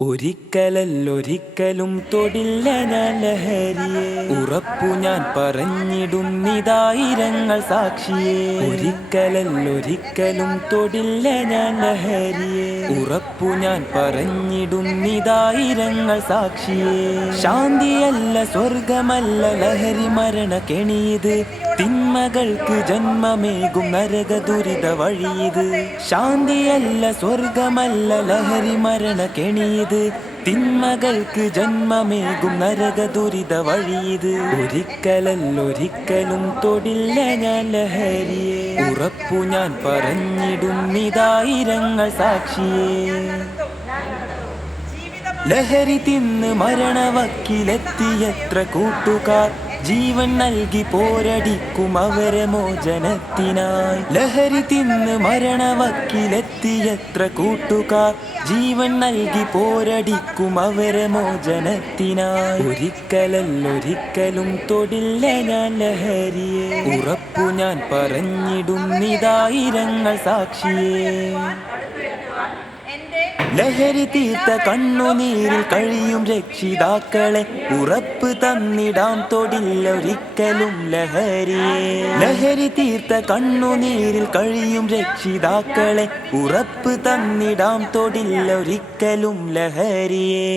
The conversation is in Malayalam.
ഒരിക്കലല്ലൊരിക്കലും തൊടില്ല ഞാൻ ലഹരിയെ, ഉറപ്പു ഞാൻ പറഞ്ഞിടുന്നിതായിരങ്ങൾ സാക്ഷിയെ. ഒരിക്കലല്ലൊരിക്കലും തൊടില്ല ഞാൻ ലഹരിയെ, ഉറപ്പു ഞാൻ പറഞ്ഞിടുന്നിതായിരങ്ങൾ സാക്ഷിയെ. ശാന്തിയല്ല സ്വർഗമല്ല ലഹരി മരണ കെണിയത്, തിന്മകൾക്ക് ജന്മമേകും നരക ദുരിത വഴിയത്. ശാന്തിയല്ല സ്വർഗമല്ല ലഹരി മരണ കെണിയത്, തിന്മകൾക്ക് ജന്മമേകും നരക ദുരിത വഴിയത്. ഒരിക്കലല്ലൊരിക്കലും തൊടില്ല ഞാൻ ലഹരിയെ, ഉറപ്പു ഞാൻ പറഞ്ഞിടുന്നിതായിരങ്ങൾ സാക്ഷിയെ. ലഹരി തിന്ന് മരണവക്കിലെത്തിയത്ര കൂട്ടുകാർ, ജീവൻ നൽകി പോരടിക്കും അവരെ മോചനത്തിനായി. ലഹരി തിന്ന് മരണവക്കിലെത്തിയത്ര കൂട്ടുകാർ, ജീവൻ നൽകി പോരടിക്കും അവരെ മോചനത്തിനായി. ഒരിക്കലല്ലൊരിക്കലും തൊടില്ല ഞാൻ ലഹരിയെ, ഉറപ്പു ഞാൻ പറഞ്ഞിടുന്നിതായിരങ്ങൾ സാക്ഷിയെ. ലഹരി തീർത്ത കണ്ണുനീരിൽ കഴിയും രക്ഷിതാക്കളെ, ഉറപ്പ് തന്നിടാം തൊടില്ല ഒരിക്കലും ലഹരിയെ. ലഹരി തീർത്ത കണ്ണുനീരിൽ കഴിയും രക്ഷിതാക്കളെ, ഉറപ്പ് തന്നിടാം തൊടില്ല ഒരിക്കലും ലഹരിയെ.